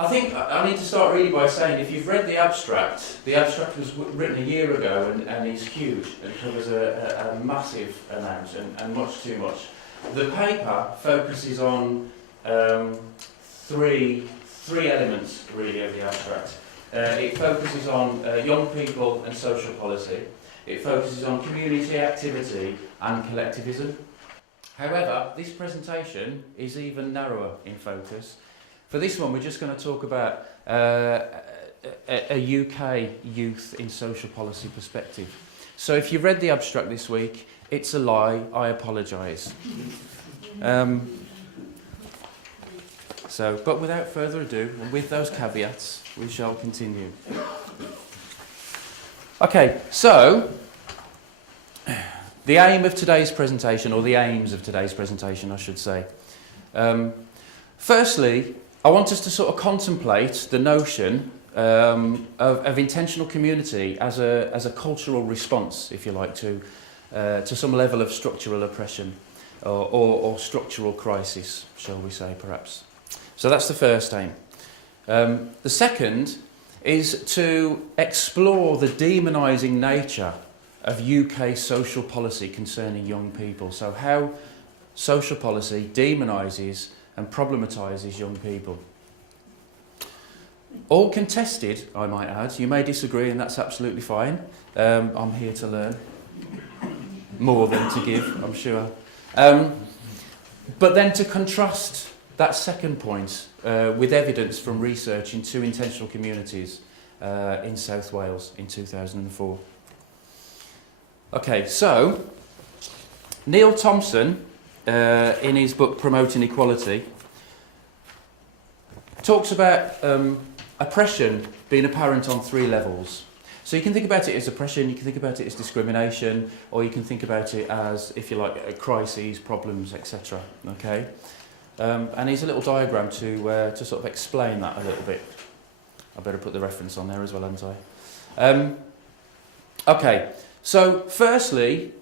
I think I need to start really by saying, if you've read the abstract was written a year ago and is huge and covers a massive amount and much too much. The paper focuses on three elements really of the abstract. It focuses on young people and social policy. It focuses on community activity and collectivism. However, this presentation is even narrower in focus. For this one, we're just going to talk about a UK youth in social policy perspective. So if you've read the abstract this week, it's a lie, I apologise. But without further ado, and with those caveats, we shall continue. Okay, so the aim of today's presentation, or the aims of today's presentation, I should say. Firstly, I want us to sort of contemplate the notion of intentional community as a cultural response, if you like, to some level of structural oppression or structural crisis, shall we say, perhaps. So that's the first aim. The second is to explore the demonising nature of UK social policy concerning young people. So how social policy demonises and problematises young people. All contested, I might add. You may disagree, and that's absolutely fine. I'm here to learn. More than to give, I'm sure. But then to contrast that second point with evidence from research into intentional communities in South Wales in 2004. Okay, so Neil Thompson, in his book Promoting Equality, talks about oppression being apparent on three levels. So you can think about it as oppression, you can think about it as discrimination, or you can think about it as, if you like, crises, problems, etc. Okay, and here's a little diagram to sort of explain that a little bit. I better put the reference on there as well, haven't I? Okay, so firstly,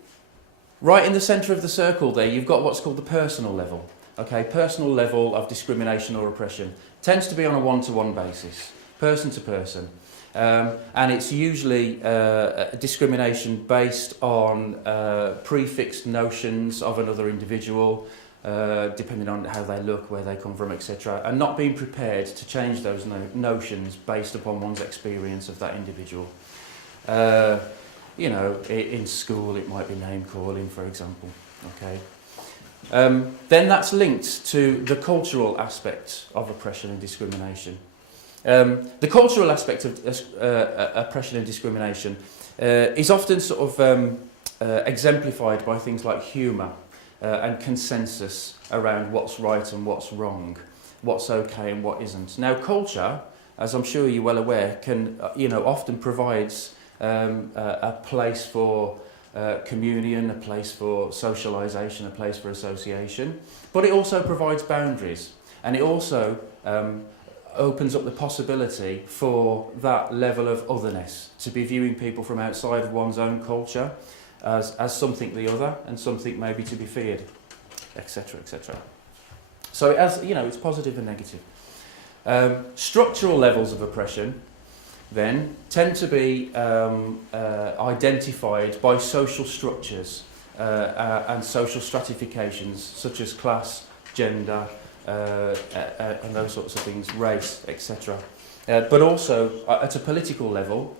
right in the centre of the circle there, you've got what's called the personal level. Okay, personal level of discrimination or oppression tends to be on a one-to-one basis, person to person. And it's usually discrimination based on prefixed notions of another individual, depending on how they look, where they come from, etc. And not being prepared to change those notions based upon one's experience of that individual. You know, in school it might be name calling, for example. Okay. Then that's linked to the cultural aspect of oppression and discrimination. The cultural aspect of oppression and discrimination is often sort of exemplified by things like humour and consensus around what's right and what's wrong, what's okay and what isn't. Now, culture, as I'm sure you're well aware, can often provides a place for communion, a place for socialisation, a place for association, but it also provides boundaries, and it also opens up the possibility for that level of otherness, to be viewing people from outside of one's own culture as something the other and something maybe to be feared, etc., etc. So it's positive and negative. Structural levels of oppression then tend to be identified by social structures and social stratifications such as class, gender, and those sorts of things, race, etc. But also at a political level,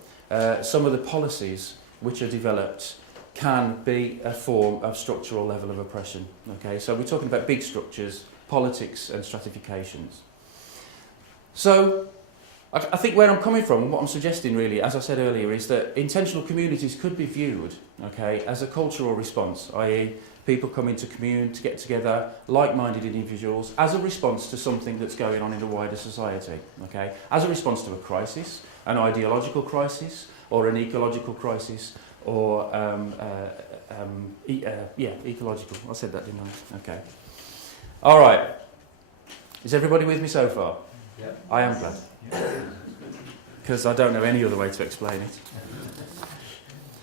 some of the policies which are developed can be a form of structural level of oppression. Okay, so we're talking about big structures, politics and stratifications. So I think where I'm coming from, and what I'm suggesting really, as I said earlier, is that intentional communities could be viewed, okay, as a cultural response, i.e. people coming to commune, to get together, like-minded individuals, as a response to something that's going on in the wider society, okay, as a response to a crisis, an ideological crisis, or an ecological crisis, or, ecological, I said that, didn't I? Okay. All right. Is everybody with me so far? Yeah. I am glad. Because I don't know any other way to explain it.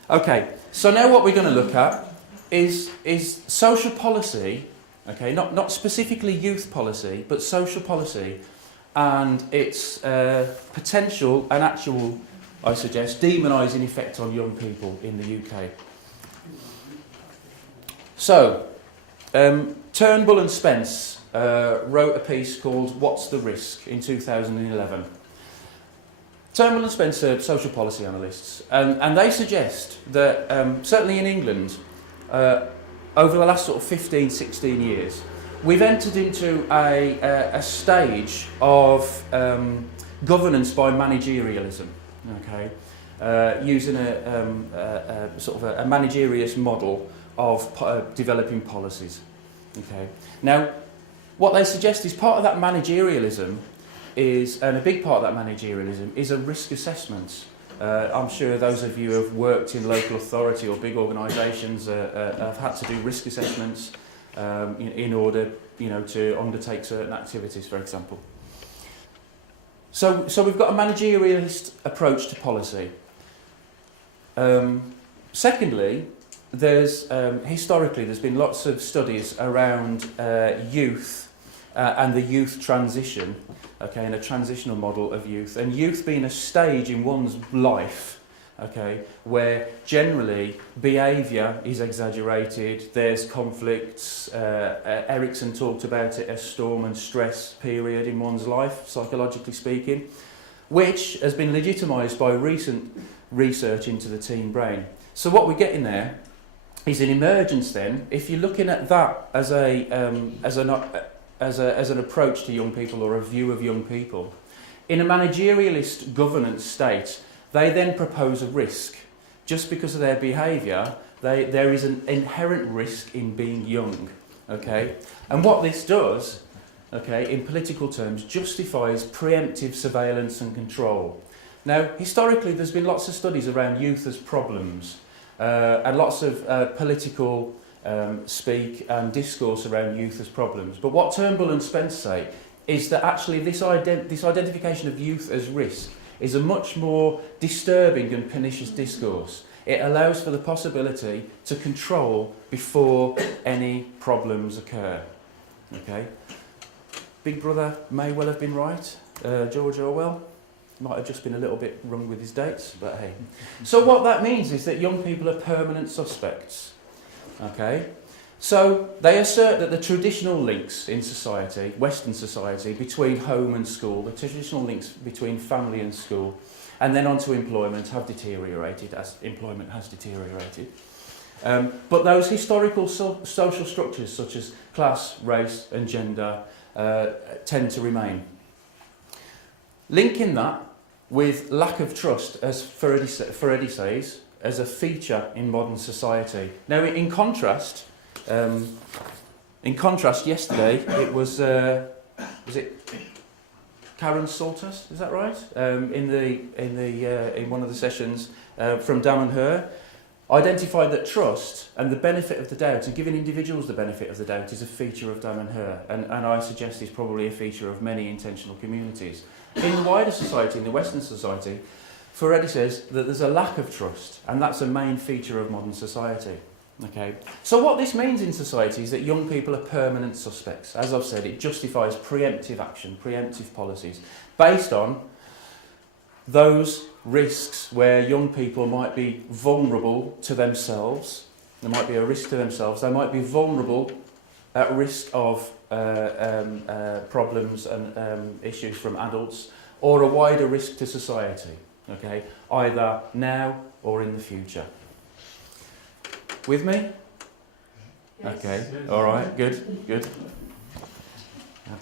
Okay, so now what we're going to look at is social policy, okay, not specifically youth policy, but social policy and its potential and actual, I suggest, demonising effect on young people in the UK. So, Turnbull and Spence wrote a piece called What's the Risk in 2011. Turnbull and Spence are social policy analysts, and they suggest that, certainly in England, over the last sort of 15, 16 years, we've entered into a stage of governance by managerialism, okay, using a sort of a managerialist model of developing policies. Okay. Now, what they suggest is part of that managerialism is, and a big part of that managerialism is a risk assessment. I'm sure those of you who have worked in local authority or big organisations have had to do risk assessments in order, to undertake certain activities, for example. So we've got a managerialist approach to policy. Secondly, historically there's been lots of studies around youth and the youth transition, okay, and a transitional model of youth, and youth being a stage in one's life, okay, where generally behaviour is exaggerated, there's conflicts. Erickson talked about it as storm and stress period in one's life, psychologically speaking, which has been legitimised by recent research into the teen brain. So what we get in there is an emergence then, if you're looking at that as an approach to young people or a view of young people, in a managerialist governance state, they then propose a risk. Just because of their behaviour, there is an inherent risk in being young, okay? And what this does, okay, in political terms, justifies preemptive surveillance and control. Now, historically, there's been lots of studies around youth as problems, and lots of political speak and discourse around youth as problems. But what Turnbull and Spence say is that actually this identification of youth as risk is a much more disturbing and pernicious discourse. It allows for the possibility to control before any problems occur. Okay? Big Brother may well have been right. George Orwell might have just been a little bit wrong with his dates, but hey. So what that means is that young people are permanent suspects. Okay? So they assert that the traditional links in society, Western society, between home and school, the traditional links between family and school, and then onto employment have deteriorated as employment has deteriorated. But those historical social structures such as class, race and gender tend to remain. Linking that with lack of trust, as Ferretti says, as a feature in modern society. Now, in contrast, yesterday it was it Karen Salters? Is that right? In one of the sessions from Damanhur, identified that trust and the benefit of the doubt, and giving individuals the benefit of the doubt, is a feature of Damanhur, and I suggest is probably a feature of many intentional communities. In the wider society, in the Western society, Ferretti says that there's a lack of trust, and that's a main feature of modern society. Okay. So what this means in society is that young people are permanent suspects. As I've said, it justifies preemptive action, preemptive policies, based on those risks where young people might be vulnerable to themselves. There might be a risk to themselves. They might be vulnerable at risk of problems and issues from adults, or a wider risk to society, okay, either now or in the future. With me? Yes. Okay, all right, good.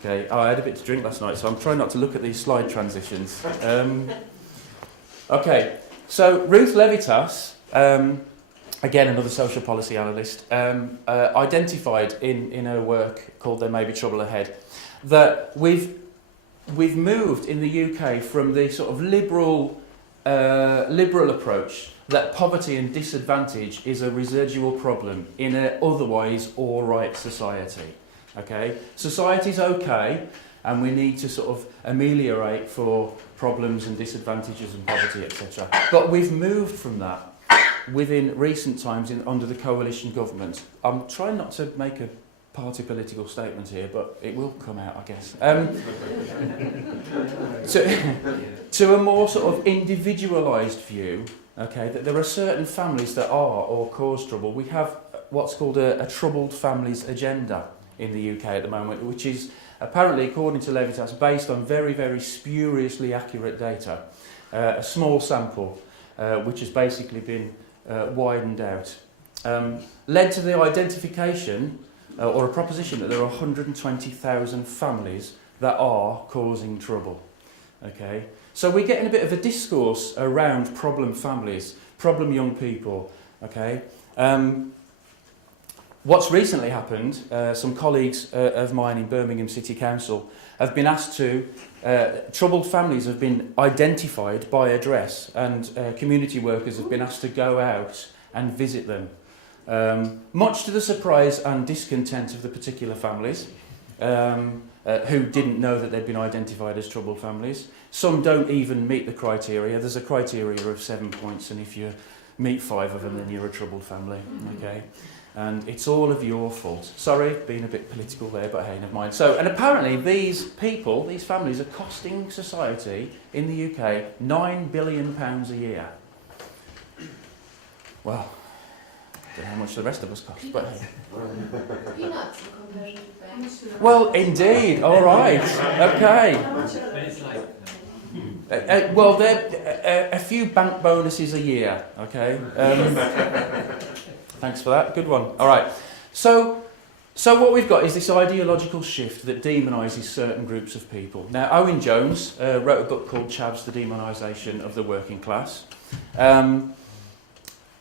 Okay, I had a bit to drink last night, so I'm trying not to look at these slide transitions. Okay, so Ruth Levitas, again another social policy analyst, identified in her work called There May Be Trouble Ahead that we've moved in the UK from the sort of liberal approach that poverty and disadvantage is a residual problem in an otherwise all-right society. Okay, society's okay, and we need to sort of ameliorate for problems and disadvantages and poverty, etc. But we've moved from that within recent times under the coalition government. I'm trying not to make a party political statement here, but it will come out, I guess. To a more sort of individualised view, okay, that there are certain families that are or cause trouble. We have what's called a troubled families agenda in the UK at the moment, which is apparently, according to Levitas, based on very, very spuriously accurate data. A small sample, which has basically been widened out, led to the identification or a proposition that there are 120,000 families that are causing trouble. Okay, so we're getting a bit of a discourse around problem families, problem young people. Okay, what's recently happened? Some colleagues of mine in Birmingham City Council have been asked to. Troubled families have been identified by address, and community workers have been asked to go out and visit them. Much to the surprise and discontent of the particular families, who didn't know that they'd been identified as troubled families. Some don't even meet the criteria. There's a criteria of 7 points, and if you meet 5 of them, then you're a troubled family. Okay, and it's all of your fault. Sorry, being a bit political there, but hey, never mind. So, and apparently these people, these families, are costing society in the UK £9 billion a year. Well, I don't know how much the rest of us cost, but hey. Peanuts in comparison to that. Well, indeed. All right. Okay. Well, they're a few bank bonuses a year. Okay. Thanks for that. Good one. All right. So what we've got is this ideological shift that demonises certain groups of people. Now, Owen Jones wrote a book called Chavs, The Demonisation of the Working Class.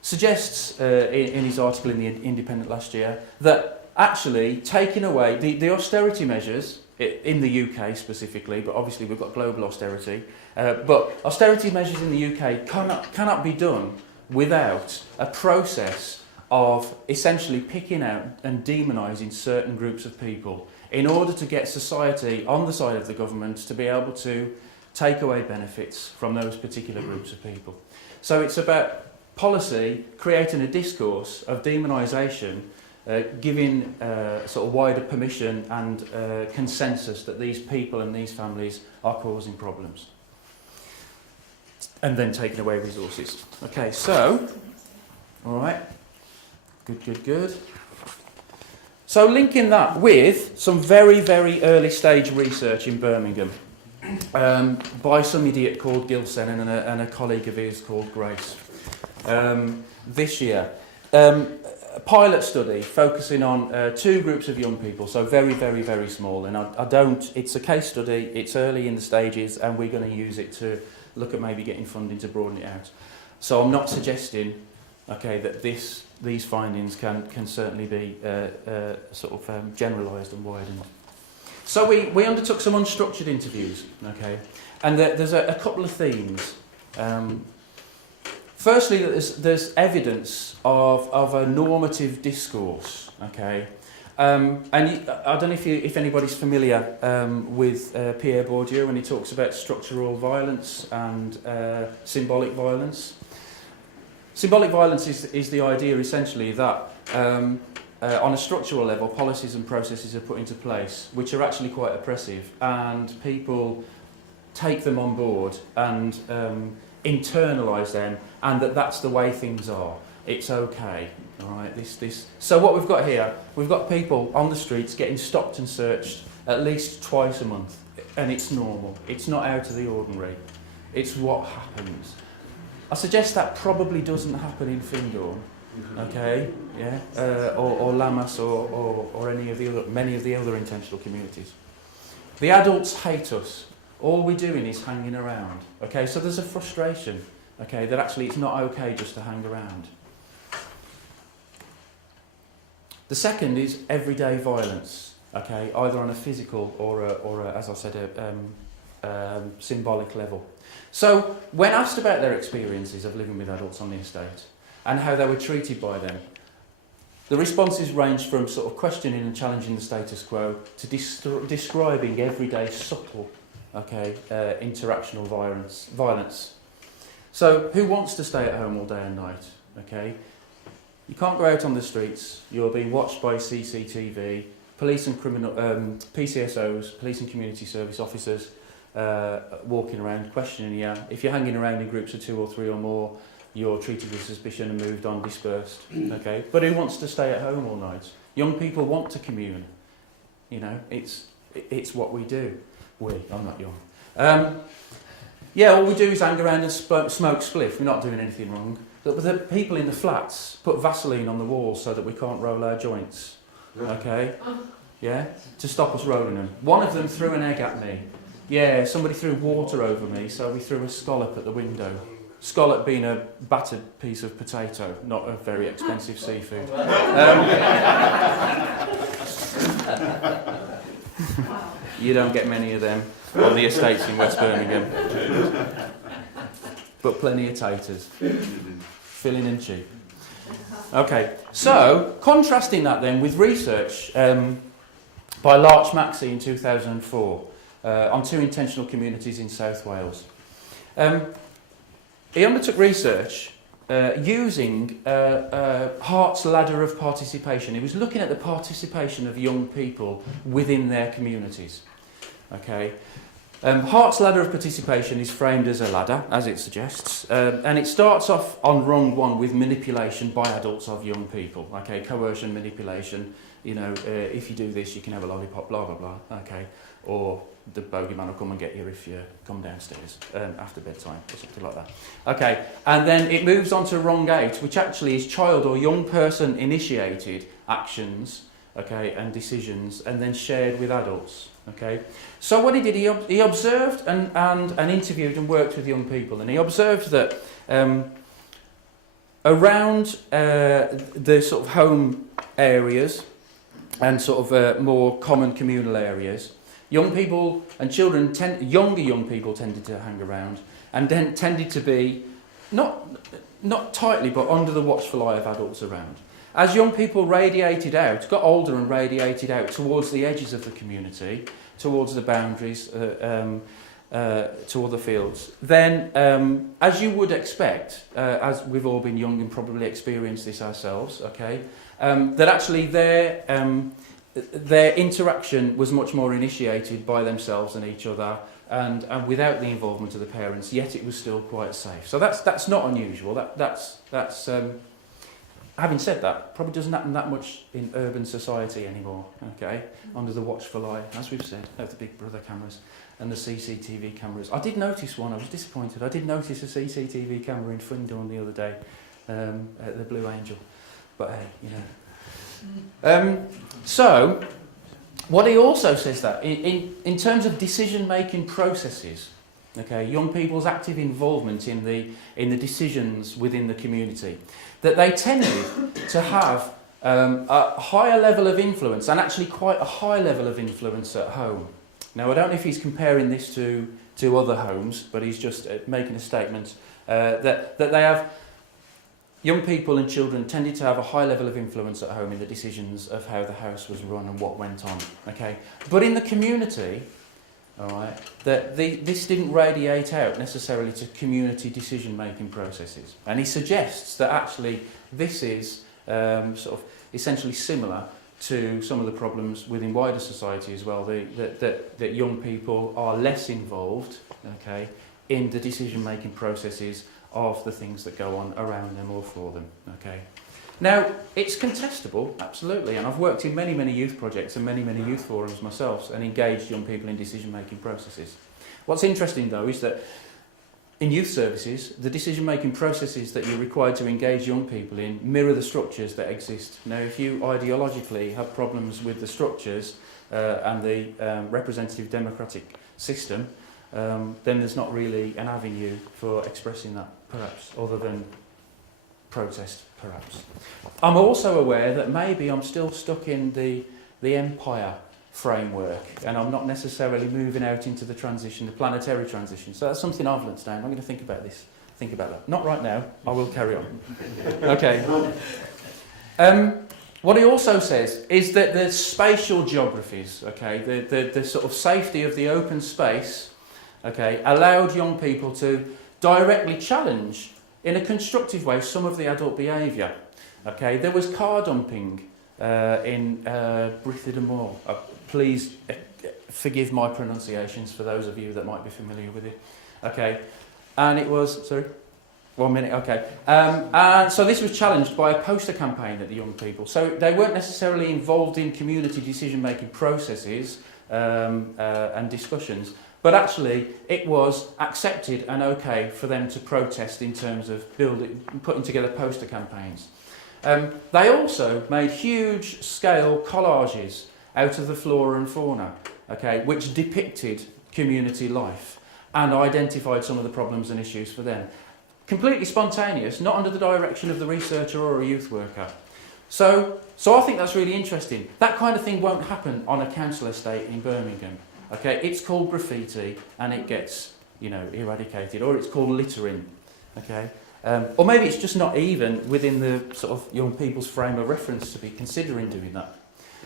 Suggests in his article in the Independent last year that actually taking away the austerity measures in the UK specifically, but obviously we've got global austerity, but austerity measures in the UK cannot be done without a process of essentially picking out and demonising certain groups of people in order to get society on the side of the government to be able to take away benefits from those particular groups of people. So it's about policy creating a discourse of demonisation, giving sort of wider permission and consensus that these people and these families are causing problems, and then taking away resources. Okay, so, all right, good. So linking that with some very, very early stage research in Birmingham by some idiot called Gilsenan and a colleague of his called Grace. This year, a pilot study focusing on 2 groups of young people, so very, very, very small. And it's a case study, it's early in the stages, and we're going to use it to look at maybe getting funding to broaden it out. So I'm not suggesting, okay, that these findings can certainly be generalised and widened. So we undertook some unstructured interviews, okay, and there's a couple of themes. Firstly, there's evidence of a normative discourse, okay, and I don't know if anybody's familiar with Pierre Bourdieu when he talks about structural violence and symbolic violence. Symbolic violence is the idea essentially that on a structural level, policies and processes are put into place which are actually quite oppressive, and people take them on board and internalise them, and that's the way things are. It's okay, all right. So what we've got here, we've got people on the streets getting stopped and searched at least twice a month, and it's normal. It's not out of the ordinary. It's what happens. I suggest that probably doesn't happen in Findorn, okay, yeah, or Lammas or many of the other intentional communities. The adults hate us. All we're doing is hanging around, okay? So there's a frustration, okay, that actually it's not okay just to hang around. The second is everyday violence, okay, either on a physical or as I said, a symbolic level. So when asked about their experiences of living with adults on the estate and how they were treated by them, the responses ranged from sort of questioning and challenging the status quo to describing everyday subtle, okay, interactional violence. So who wants to stay at home all day and night? Okay, you can't go out on the streets. You're being watched by CCTV. police and PCSOs, police and community service officers, walking around questioning you. If you're hanging around in groups of 2 or 3 or more, you're treated with suspicion and moved on, dispersed. Okay, but who wants to stay at home all night? Young people want to commune. You know, it's what we do. I'm not young. Yeah, all we do is hang around and smoke spliff. We're not doing anything wrong. But the people in the flats put Vaseline on the walls so that we can't roll our joints. Okay? Yeah? To stop us rolling them. One of them threw an egg at me. Yeah, somebody threw water over me, so we threw a scallop at the window. Scallop being a battered piece of potato, not a very expensive seafood. You don't get many of them on the estates in West Birmingham. But plenty of taters. Filling and cheap. Okay, so contrasting that then with research by Larch Maxey in 2004 on 2 intentional communities in South Wales. He undertook research using Hart's ladder of participation. He was looking at the participation of young people within their communities. Okay, Hart's ladder of participation is framed as a ladder, as it suggests, and it starts off on rung 1 with manipulation by adults of young people. Okay, coercion, manipulation. You know, if you do this, you can have a lollipop. Blah blah blah. Okay, or the bogeyman will come and get you if you come downstairs after bedtime or something like that. Okay, and then it moves on to rung 8, which actually is child or young person initiated actions, okay, and decisions, and then shared with adults. Okay, so what he did, he observed and interviewed and worked with young people, and he observed that around the sort of home areas and sort of more common communal areas, young people and children, younger young people tended to hang around and then tended to be not tightly but under the watchful eye of adults around. As young people radiated out, got older and radiated out towards the edges of the community, towards the boundaries, to other fields, then, as you would expect, as we've all been young and probably experienced this ourselves, okay, that actually their interaction was much more initiated by themselves and each other, and without the involvement of the parents, yet it was still quite safe. So that's not unusual. That's having said that, probably doesn't happen that much in urban society anymore, okay, under the watchful eye, as we've said, of the Big Brother cameras and the CCTV cameras. I did notice one, I was disappointed. I did notice a CCTV camera in Swindon the other day, at the Blue Angel. But hey, you know. So, what he also says that, in terms of decision-making processes, okay, young people's active involvement in the decisions within the community, that they tended to have a higher level of influence, and actually quite a high level of influence at home. Now, I don't know if he's comparing this to other homes, but he's just making a statement that they have. Young people and children tended to have a high level of influence at home in the decisions of how the house was run and what went on. Okay, but in the community, all right, that this didn't radiate out necessarily to community decision-making processes. And he suggests that actually this is sort of essentially similar to some of the problems within wider society as well. That young people are less involved, okay, in the decision-making processes of the things that go on around them or for them. Okay. Now, it's contestable, absolutely, and I've worked in many, many youth projects and many, many youth forums myself and engaged young people in decision-making processes. What's interesting, though, is that in youth services, the decision-making processes that you're required to engage young people in mirror the structures that exist. Now, if you ideologically have problems with the structures and the representative democratic system, then there's not really an avenue for expressing that, perhaps, other than protest, perhaps. I'm also aware that maybe I'm still stuck in the empire framework, and I'm not necessarily moving out into the transition, the planetary transition. So that's something I've learnt down. I'm going to think about this. Think about that. Not right now. I will carry on. Okay. What he also says is that the spatial geographies, okay, the sort of safety of the open space, okay, allowed young people to directly challenge in a constructive way some of the adult behaviour. Okay, there was car dumping in Brythid and Moor. Please forgive my pronunciations for those of you that might be familiar with it. Okay, and it was, sorry, 1 minute, okay. And so this was challenged by a poster campaign at the young people. So they weren't necessarily involved in community decision-making processes and discussions, but actually it was accepted and okay for them to protest in terms of putting together poster campaigns. They also made huge-scale collages out of the flora and fauna, okay, which depicted community life and identified some of the problems and issues for them. Completely spontaneous, not under the direction of the researcher or a youth worker. So I think that's really interesting. That kind of thing won't happen on a council estate in Birmingham. Okay, it's called graffiti and it gets, eradicated, or it's called littering. Okay, or maybe it's just not even within the sort of young people's frame of reference to be considering doing that.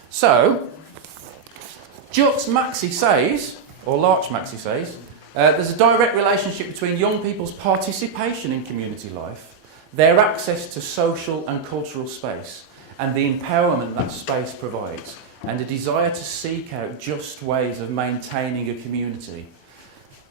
So, Jux Maxey says, or Larch Maxey says, there's a direct relationship between young people's participation in community life, their access to social and cultural space, and the empowerment that space provides, and a desire to seek out just ways of maintaining a community.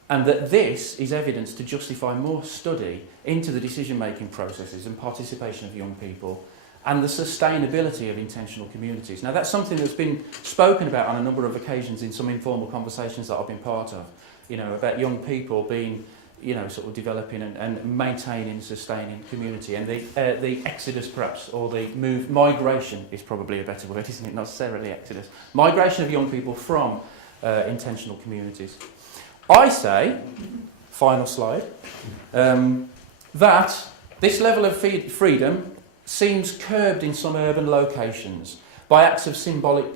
And that this is evidence to justify more study into the decision-making processes and participation of young people and the sustainability of intentional communities. Now, that's something that's been spoken about on a number of occasions in some informal conversations that I've been part of, about young people being, sort of developing and maintaining, sustaining community. And the exodus, perhaps, or the migration is probably a better word, isn't it? Not necessarily exodus. Migration of young people from intentional communities. I say, final slide, that this level of freedom seems curbed in some urban locations by acts of symbolic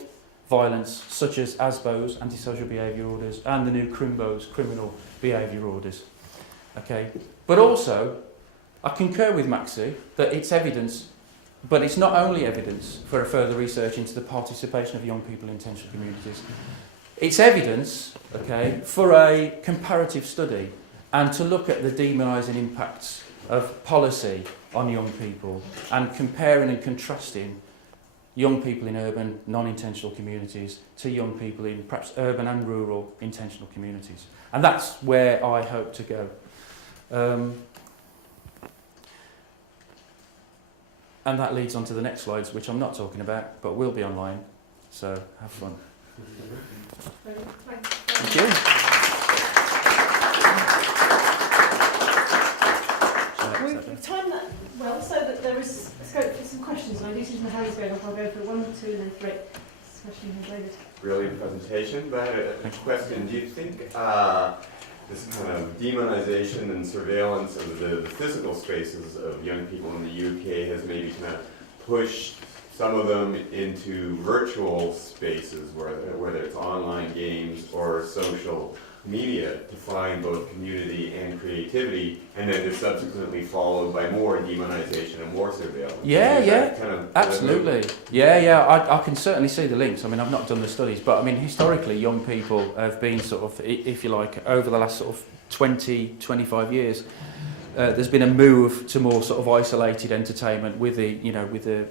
violence such as ASBOs, antisocial behaviour orders, and the new CRIMBOs, criminal behaviour orders. Okay, but also, I concur with Maxi that it's evidence, but it's not only evidence for a further research into the participation of young people in intentional communities. It's evidence, okay, for a comparative study and to look at the demonising impacts of policy on young people and comparing and contrasting young people in urban, non-intentional communities to young people in perhaps urban and rural intentional communities. And that's where I hope to go. And that leads on to the next slides, which I'm not talking about, but will be online. So have fun. Thank you. We've timed that well so that there is scope for some questions. And I do see some hands going up. I'll go for 1, 2, and then 3. This question here, David. Brilliant presentation. But I had a question. Do you think this kind of demonization and surveillance of the physical spaces of young people in the UK has maybe kind of pushed some of them into virtual spaces, whether it's online games or social media, to find both community and creativity, and then just subsequently followed by more demonization and more surveillance? Yeah, kind of absolutely. Yeah, I can certainly see the links. I mean, I've not done the studies, but I mean, historically, young people have been sort of, if you like, over the last sort of 20, 25 years, there's been a move to more sort of isolated entertainment with the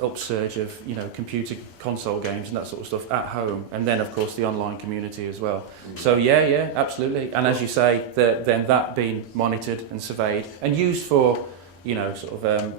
upsurge of computer console games and that sort of stuff at home, and then of course the online community as well. So yeah, absolutely. And as you say, then that being monitored and surveyed and used for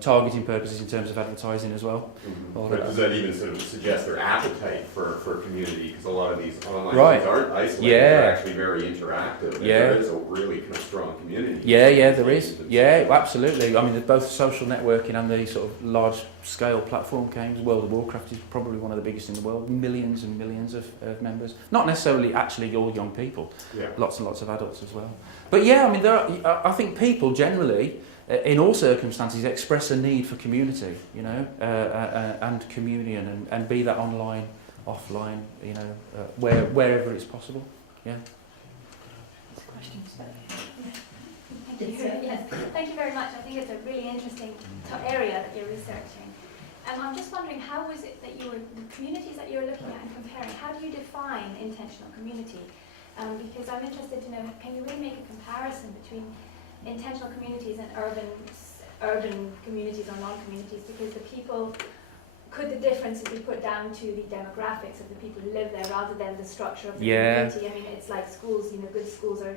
targeting purposes in terms of advertising as well. But does that even sort of suggest their appetite for community? Because a lot of these online right. things aren't isolated, they're actually very interactive. And there is a really kind of strong community. Yeah, there is. Yeah, absolutely. I mean, there's both social networking and the sort of large-scale platform games. World of Warcraft is probably one of the biggest in the world. Millions and millions of members. Not necessarily actually all young people. Yeah. Lots and lots of adults as well. But yeah, I mean, I think people generally, in all circumstances, express a need for community, and communion, and be that online, offline, wherever it's possible. Yeah. Questions? Yes. Thank you very much. I think it's a really interesting area that you're researching. I'm just wondering, how was it that the communities that you were looking at and comparing, how do you define intentional community? Because I'm interested to know, can you really make a comparison between intentional communities and urban communities or non-communities, because the people could the differences be put down to the demographics of the people who live there rather than the structure of the Yeah. community? I mean, it's like schools, good schools are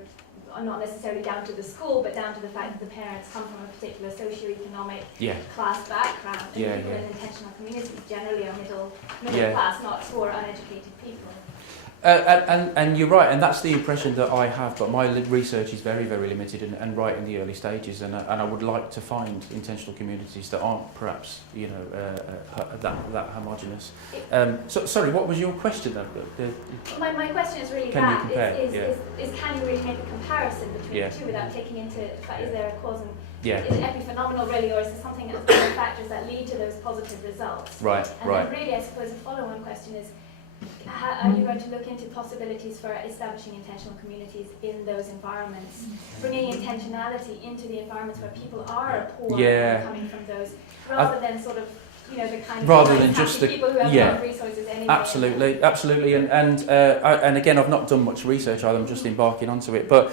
not necessarily down to the school, but down to the fact that the parents come from a particular socio-economic Yeah. class background. And Yeah, people yeah. in intentional communities generally are middle Yeah. class, not poor, uneducated people. And you're right, and that's the impression that I have, but my research is very, very limited and right in the early stages, and I would like to find intentional communities that aren't perhaps, that homogenous. So, sorry, what was your question then? My question is really Can you that, compare? is can you really make a comparison between Yeah. the two without taking into, is there a cause and Yeah, is it epiphenomenal really, or is there something else, other factors that lead to those positive results? right, And right. then really, I suppose, a follow-on question is, how are you going to look into possibilities for establishing intentional communities in those environments, bringing intentionality into the environments where people are poor Yeah. and coming from those, rather than sort of, the kind of Rather nice, than just happy the- people who have yeah. no resources anyway. Absolutely, and again, I've not done much research either. I'm just embarking onto it, but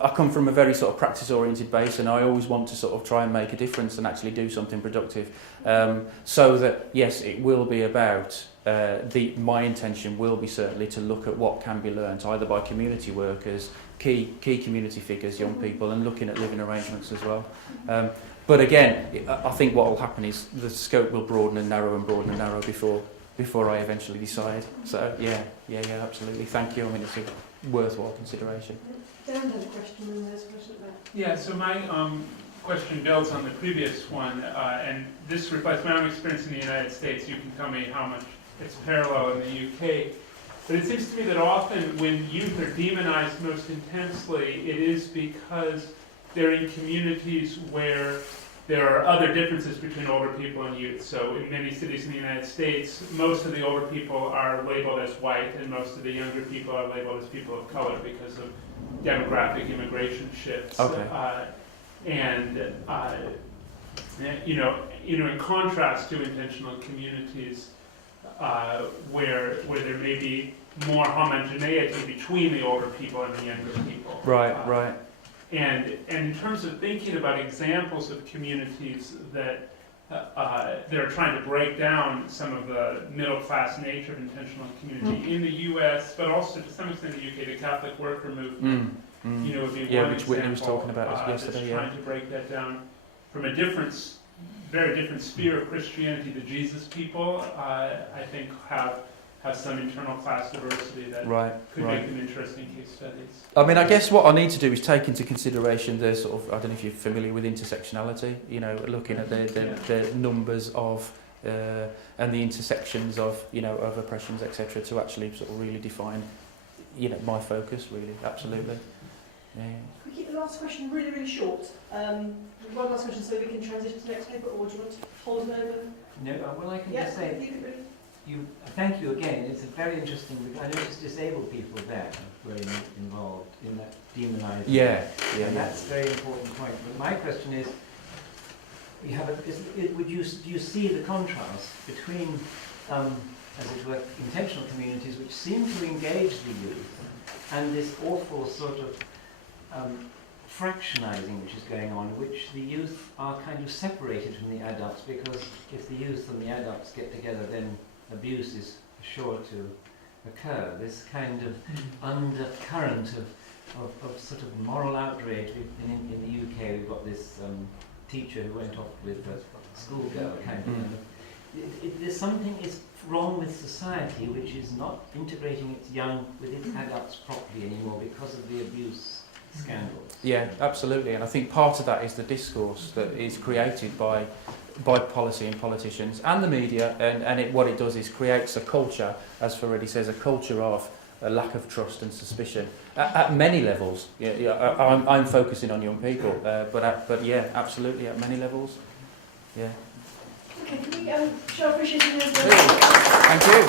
I come from a very sort of practice-oriented base, and I always want to sort of try and make a difference and actually do something productive. So that yes, it will be about my intention will be certainly to look at what can be learnt either by community workers, key community figures, young people, and looking at living arrangements as well. But again, I think what will happen is the scope will broaden and narrow before I eventually decide. So yeah, absolutely. Thank you. I mean, it's a worthwhile consideration. Dan had a question and there's a question about. Yeah, so my question builds on the previous one, and this reflects my own experience in the United States. You can tell me how much it's parallel in the UK. But it seems to me that often when youth are demonized most intensely, it is because they're in communities where there are other differences between older people and youth. So in many cities in the United States, most of the older people are labeled as white, and most of the younger people are labeled as people of color because of demographic immigration shifts. Okay. In contrast to intentional communities, where there may be more homogeneity between the older people and the younger people. Right. And in terms of thinking about examples of communities that are trying to break down some of the middle-class nature of intentional community in the U.S., but also to some extent in the UK, the Catholic worker movement, would be one which example Whitney was talking about yesterday. that's trying to break that down from a very different sphere of Christianity. The Jesus people, I think, have some internal class diversity that could make them interesting case studies. I mean, I guess what I need to do is take into consideration the sort of, I don't know if you're familiar with intersectionality, looking at the numbers of and the intersections of, of oppressions, etc., to actually sort of really define, my focus, really, absolutely. Yeah. Can we keep the last question really, really short? One last question so we can transition to the next paper, or do you want to hold it over? No, well, I can just say, thank you again. It's a very interesting. I noticed disabled people there were involved in that demonising. Yeah. And that's a very important point. But my question is, do you see the contrast between, as it were, intentional communities which seem to engage the youth, and this awful sort of fractionizing which is going on, which the youth are kind of separated from the adults, because if the youth and the adults get together, then abuse is sure to occur. This kind of undercurrent of sort of moral outrage. In the UK, we've got this teacher who went off with a schoolgirl kind of. There's something is wrong with society which is not integrating its young with its adults properly anymore because of the abuse scandals. Yeah, absolutely. And I think part of that is the discourse that is created by policy and politicians and the media, and what it does is creates a culture, as Ferretti says, a culture of a lack of trust and suspicion at many levels. I'm focusing on young people, but yeah, absolutely at many levels. Yeah. Okay, can we show appreciation? Thank you.